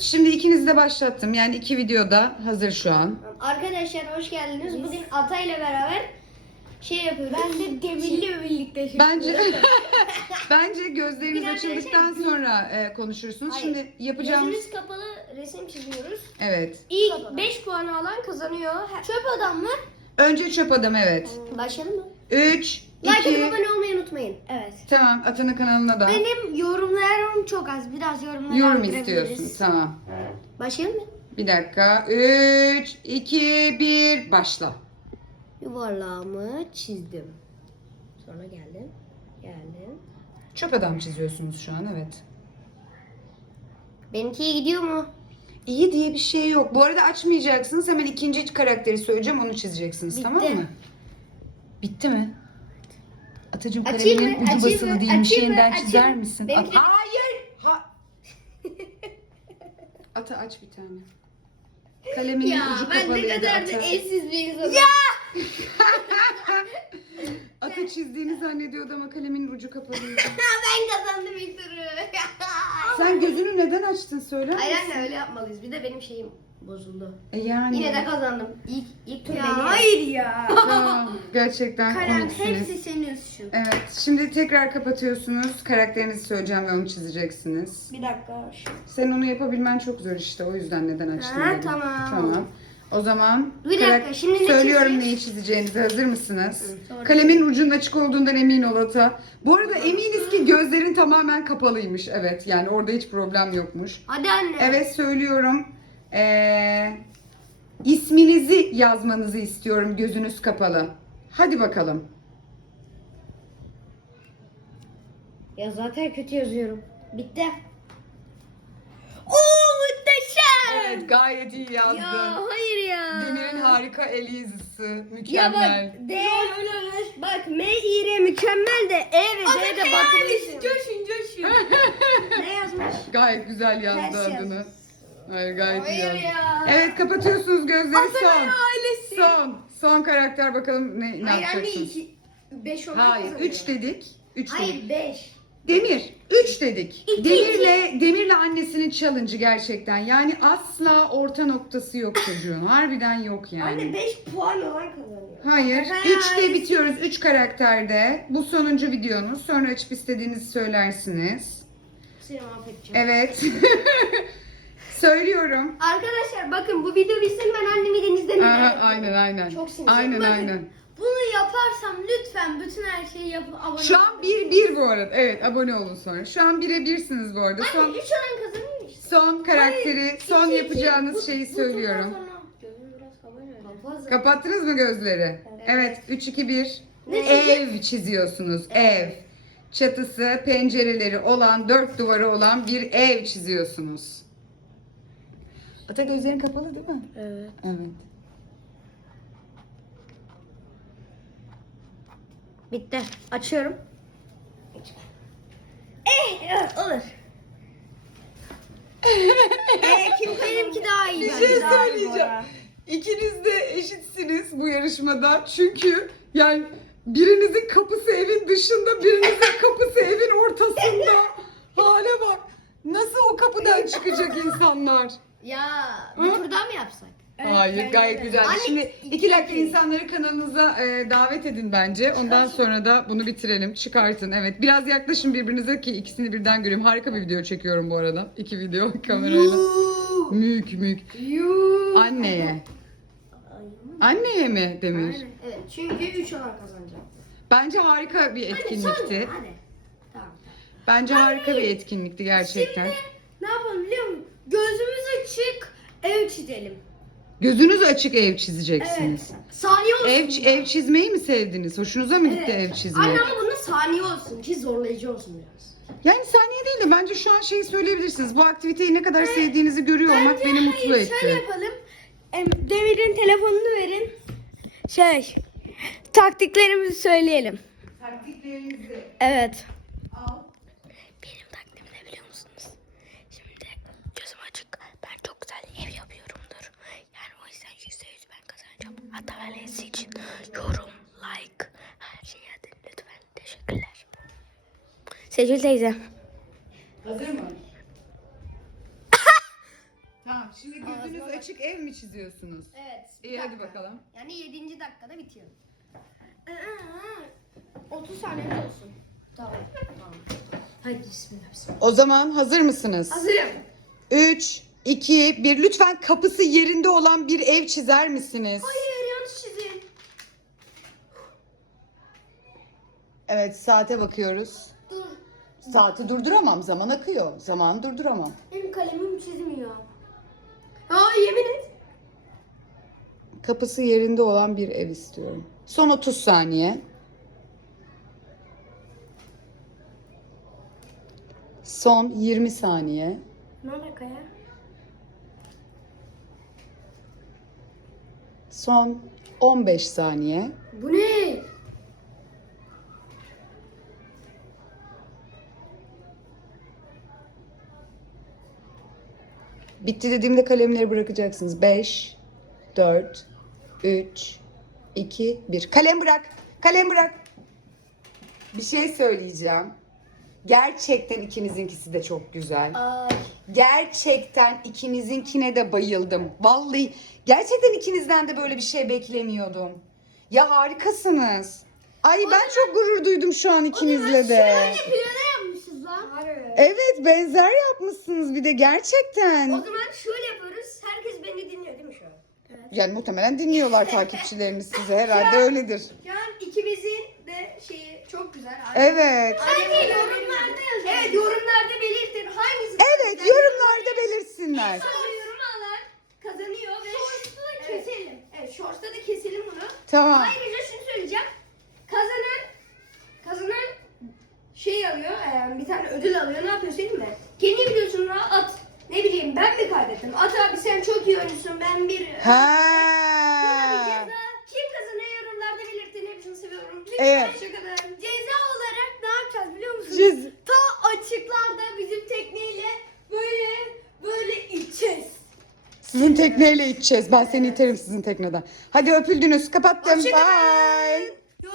Şimdi ikinizi de başlattım. Yani iki videoda hazır şu an. Arkadaşlar hoş geldiniz. Bugün Ata ile beraber şey yapıyoruz. Ben de Demir'le birlikte Bence bence gözleriniz Biraz açıldıktan sonra e, konuşursunuz. Hayır. Şimdi yapacağımız Gözümüz kapalı resim çiziyoruz. Evet. İlk 5 puanı alan kazanıyor. Çöp adam mı? Önce çöp adam evet. Başlayalım mı? 3 Like atıp 2 abone olmayı unutmayın. Evet. Tamam Atan'ın kanalına da Benim yorumlarım çok az. Biraz yorumlar yorum istiyorsun. Tamam. Başlayalım mı? Bir dakika. 3 2 1 başla. Yuvarlağımı çizdim. Sonra geldim. Geldim. Çöp adam çiziyorsunuz şu an evet. Benimki iyi gidiyor mu? İyi diye bir şey yok. Bu arada açmayacaksınız. Hemen ikinci karakteri söyleyeceğim. Onu çizeceksiniz. Bitti. Tamam mı? Bitti mi? Atacığım Açayım kaleminin mı? ucu Açayım basılı mı? değilmiş. Açayım mı? Yeniden Açayım çizer mı? misin? Benimki- At- Hayır. Ata aç bir tane. Kaleminin ucu kapalıydı. Ata. elsiz bir insanım. Ata çizdiğini zannediyordu ama kalemin ucu kapalıydı. ben kazandım ilk turu. Sen gözünü neden açtın söyler Hayır misin? anne öyle yapmalıyız. Bir de benim şeyim bozuldu. E yani. Yine de kazandım. İlk ilk tur benim. hayır ya. Tamam, gerçekten Kalem komiksiniz. hepsi senin suçun. Evet, şimdi tekrar kapatıyorsunuz. Karakterinizi söyleyeceğim ve onu çizeceksiniz. Bir dakika. Sen onu yapabilmen çok zor işte. O yüzden neden açtın Ha, dedim. tamam. Tamam. O zaman Bir dakika, karak- şimdi ne söylüyorum çizeceğiz? neyi çizeceğinizi. Hazır mısınız? Doğru. Kalemin ucunun açık olduğundan emin ol Ata. Bu arada eminiz ki gözlerin tamamen kapalıymış. Evet, yani orada hiç problem yokmuş. Hadi anne. Evet söylüyorum. Ee, isminizi yazmanızı istiyorum gözünüz kapalı. Hadi bakalım. Ya zaten kötü yazıyorum. Bitti. Oo muhteşem. Evet gayet iyi yazdın. Ya hayır ya. Demir'in harika el yazısı. Ya Mükemmel. bak D bak M İ R mükemmel de E ve D de batırmışım. Coşun coşun. ne yazmış? Gayet güzel yazdı Ters adını. Hayır gayet iyi Hayır yazdı. ya. Evet kapatıyorsunuz gözleri son. ailesi. Son. Son karakter bakalım ne, ne Hayır anne yapacaksınız? iki. Beş olarak Hayır kazanıyor. 3 dedik. 3 dedik. Hayır 5. Demir 3 dedik. Demirle Demirle annesinin challenge'ı gerçekten. Yani asla orta noktası yok çocuğun. Harbiden yok yani. Anne 5 puan olan kazanıyor. Hayır. 3'te ailesi- bitiyoruz. 3 karakterde. Bu sonuncu videonuz. Sonra açıp istediğinizi söylersiniz. Seni mahvedeceğim. Evet. Söylüyorum. Arkadaşlar bakın bu video bitsin ben annemi denizden Aha, izlerim. aynen aynen. Çok sinirli. Aynen Bakın. aynen. Bunu yaparsam lütfen bütün her şeyi yapıp abone Şu an 1 1 bu arada. Evet abone olun sonra. Şu an 1'e 1'siniz bu arada. Son Anne 3 olan kazanıyor işte. son karakteri, Hayır, son iki, iki. yapacağınız Bu- şeyi bu turdan söylüyorum. sonra- Gözüm biraz kapanıyor. Kapat. Kapattınız mı gözleri? Evet. 3 2 1. Ne Ev çiziyorsunuz. Ev. Çatısı, pencereleri olan, dört duvarı olan bir ev çiziyorsunuz. Ata gözlerin kapalı değil mi? Evet. Evet. Bitti. Açıyorum. Eh olur. Ee, kim benimki daha iyi. Bir bence. şey daha iyi söyleyeceğim. İkiniz de eşitsiniz bu yarışmada. Çünkü yani birinizin kapısı evin dışında, birinizin kapısı evin ortasında. Hale bak. Nasıl o kapıdan çıkacak insanlar? Ya bir Hı? tur daha mı yapsak? Evet, Hayır bence gayet de. güzel. Anne, Şimdi iki dakika insanları kanalınıza e, davet edin bence. Ondan sonra da bunu bitirelim. Çıkartın. Evet. Biraz yaklaşın birbirinize ki ikisini birden göreyim. Harika bir video çekiyorum bu arada. İki video kamerayla. Mük mük. Anneye. Anneye mi Demir? Aynen. Evet çünkü 3 olan kazanacak. Bence harika bir etkinlikti. Hadi. Tamam. Bence harika bir etkinlikti gerçekten. Ne yapalım biliyor musun? Gözümüz açık ev çizelim. Gözünüz açık ev çizeceksiniz. Saniye olsun. Ev ya. ev çizmeyi mi sevdiniz? Hoşunuza mı gitti ev çizmek? Anne ama bunda saniye olsun ki zorlayıcı olsun biraz. Yani saniye değil de bence şu an şeyi söyleyebilirsiniz. Bu aktiviteyi ne kadar sevdiğinizi görüyor olmak beni mutlu Hayır, etti. şöyle yapalım. Em, Demir'in telefonunu verin. Şey, taktiklerimizi söyleyelim. Taktiklerinizi Evet. al. Benim taktiğim ne biliyor musunuz? Şimdi gözüm açık. Ben çok güzel ev yapıyorumdur. Yani o yüzden yüzde yüz ben ailesi için yorum, like, her şeyi edin lütfen. Teşekkürler. Seçil teyze. Hazır mı? Tamam şimdi gözünüz Ağzına bak. açık ev mi çiziyorsunuz? Evet. İyi bir hadi dakika. bakalım. Yani 7. dakikada bitiyor. 30 saniyede olsun. Tamam. tamam. Haydi bismillah. O zaman hazır mısınız? Hazırım. 3, 2, 1. Lütfen kapısı yerinde olan bir ev çizer misiniz? Hayır Evet saate bakıyoruz. Dur. Saati durduramam. Zaman akıyor. Zamanı durduramam. Benim kalemim çizmiyor. Aa yemin et. Kapısı yerinde olan bir ev istiyorum. Son 30 saniye. Son 20 saniye. Ne alaka ya? Son 15 saniye. Bu ne? Bitti dediğimde kalemleri bırakacaksınız. 5, 4, 3, 2, 1. Kalem bırak. Kalem bırak. Bir şey söyleyeceğim. Gerçekten ikinizinkisi de çok güzel. Ay. Gerçekten ikinizinkine de bayıldım. Vallahi gerçekten ikinizden de böyle bir şey beklemiyordum. Ya harikasınız. Ay ben çok gurur duydum şu an ikinizle de. Yapmışız lan. Harbi. Evet benzer yapmışsınız bir de gerçekten. O zaman şöyle yapıyoruz. Herkes beni dinliyor değil mi şu an? Evet. Yani muhtemelen dinliyorlar takipçileriniz sizi herhalde öyledir. Şu an ikimizin de şeyi çok güzel. Evet. Hadi yorumlarda yazın. Evet yorumlarda belirtin. Hangisi? Evet yorumlarda belirsinler. Sonra yorum alan kazanıyor ve Shorts'ta da keselim. Evet Shorts'ta da keselim bunu. Tamam. Ayrıca şey alıyor, e, bir tane ödül alıyor. Ne yapıyor söyleyeyim mi? Kendi videosunu at. Ne bileyim ben mi kaydettim? At abi sen çok iyi oyuncusun. Ben bir... Buna bir Ha. ceza. Kim kazanıyor yorumlarda belirtin. Hepsini seviyorum. Lütfen Evet. şu kadar. Ceza olarak ne yapacağız biliyor musunuz? Cez- Ta açıklarda bizim tekneyle böyle böyle içeceğiz. Sizin tekneyle içeceğiz. Ben seni iterim sizin tekneden. Hadi öpüldünüz. Kapattım. Hoşçakalın. Bye.